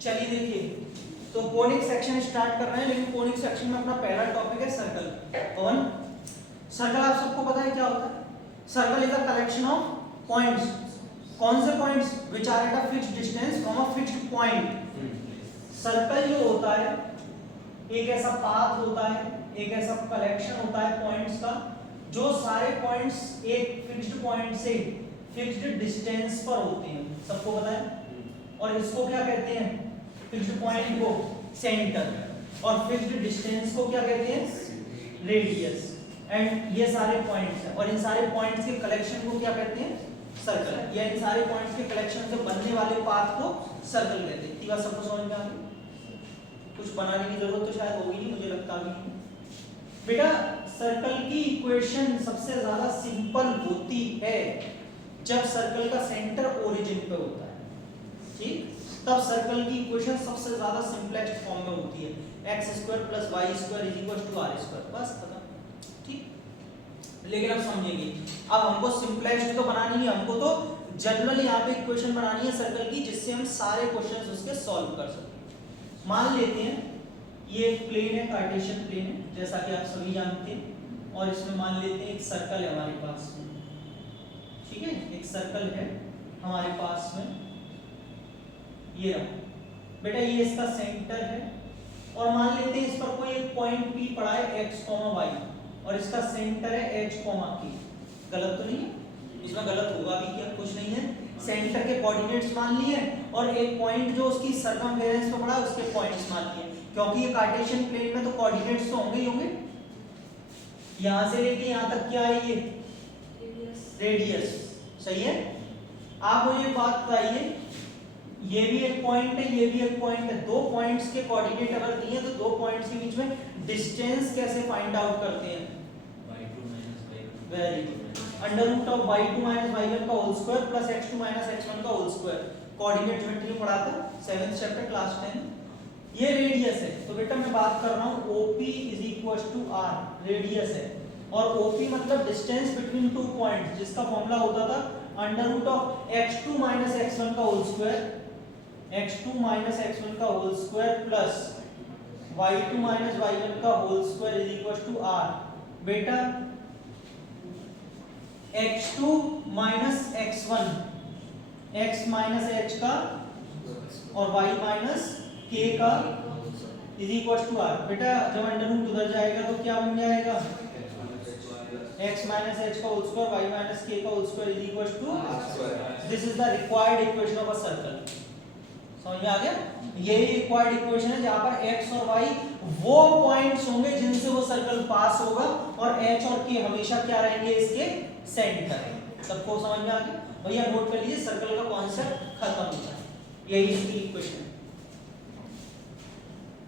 चलिए देखिए, तो कोनिक सेक्शन स्टार्ट कर रहे हैं, लेकिन कोनिक सेक्शन में अपना पहला टॉपिक है सर्कल। कौन? सर्कल आप सबको पता है क्या होता है? Circle is a collection of points. कौन से points? Which are at a fixed distance from a fixed point. Circle जो होता है एक ऐसा पाथ होता है, एक ऐसा कलेक्शन होता है पॉइंट्स का, जो सारे पॉइंट्स एक फिक्स्ड पॉइंट से फिक्स्ड डिस्टेंस पर होते हैं। सबको पता है। और इसको क्या कहते हैं? फिक्स्ड पॉइंट को सेंटर, और फिक्स्ड डिस्टेंस को क्या कहते हैं? रेडियस। एंड ये सारे पॉइंट्स हैं, और इन सारे पॉइंट्स के कलेक्शन को क्या कहते हैं? सर्कल। या इन सारे पॉइंट्स के कलेक्शन से बनने वाले पाथ को सर्कल कहते हैं। ये बात सबको समझ में आ गई? कुछ बनाने की जरूरत तो शायद होगी नहीं, मुझे लगता भी नहीं। बेटा सर्कल की इक्वेशन सबसे ज्यादा सिंपल होती है जब सर्कल का सेंटर ओरिजिन पे होता है, ठीक? तब सर्कल की इक्वेशन सबसे ज्यादा सिंपलेस्ट फॉर्म में होती है, x² + y² = r²। बस खत्म, ठीक? लेकिन अब समझेंगे, अब हमको सिंपलेस्ट तो बनानी है, हमको तो जनरल यहाँ पे इक्वेशन बनानी है सर्कल की, जिससे हम सारे क्वेश्चंस उसके सॉल्व कर सकें। मान लेते हैं ये एक प्लेन है, कार्टेशियन प्लेन है, जैसा कि आप सभी जानते हैं, और इसमें मान लेते हैं एक सर्कल है हमारे पास में, ठीक है? एक सर्कल है हमारे पास में, ये रहा बेटा, ये इसका सेंटर है, और मान लेते हैं इस पर कोई एक पॉइंट P पड़ा है x, y, और इसका सेंटर है h, K। गलत तो नहीं है? इसमें गलत होगा भी क्या? कुछ नहीं है। सेंटर के कोऑर्डिनेट्स मान लिए और एक पॉइंट जो उसकी सर्कमफेरेंस पे पड़ा है उसके पॉइंट्स मान लिए, क्योंकि ये कार्टेशियन प्लेन में तो कोऑर्डिनेट्स तो होंगे ही होंगे। यहां से लेके यहां तक क्या है? ये रेडियस। सही है। आप मुझे बात बताइए, ये भी एक पॉइंट है, ये भी एक पॉइंट है, दो पॉइंट्स के कोऑर्डिनेट अगर दिए तो दो पॉइंट्स के बीच में डिस्टेंस कैसे फाइंड आउट करते हैं? वेरी गुड, √y2 - y1 का whole square plus x2 - x1 का होल स्क्वायर। कोऑर्डिनेट ज्योमेट्री में पढ़ा था 7th चैप्टर क्लास 10। ये रेडियस है, तो बेटा मैं बात कर रहा हूं OP = r, रेडियस है, और OP मतलब डिस्टेंस बिटवीन टू पॉइंट्स, जिसका फॉर्मूला होता था √x2 - x1 का होल स्क्वायर, x2 - x1 का whole square plus y2 - y1 का होल स्क्वायर = r। बेटा x2 - x1, x - h का और y - k का = r। बेटा जब अंडर रूट उधर जाएगा तो क्या बन जाएगा? x - h का होल स्क्वायर, y - k का whole square = this is the required equation of a circle. समझ में आ गया? यही रिक्वायर्ड इक्वेशन है जहां पर x और y वो पॉइंट्स होंगे जिनसे वो सर्कल पास होगा, और h और k हमेशा क्या रहेंगे? इसके सेंटर। सबको समझ में आ गया? भैया नोट कर लीजिए, सर्कल का कॉन्सेप्ट खत्म हो जाए, यही इसकी इक्वेशन है।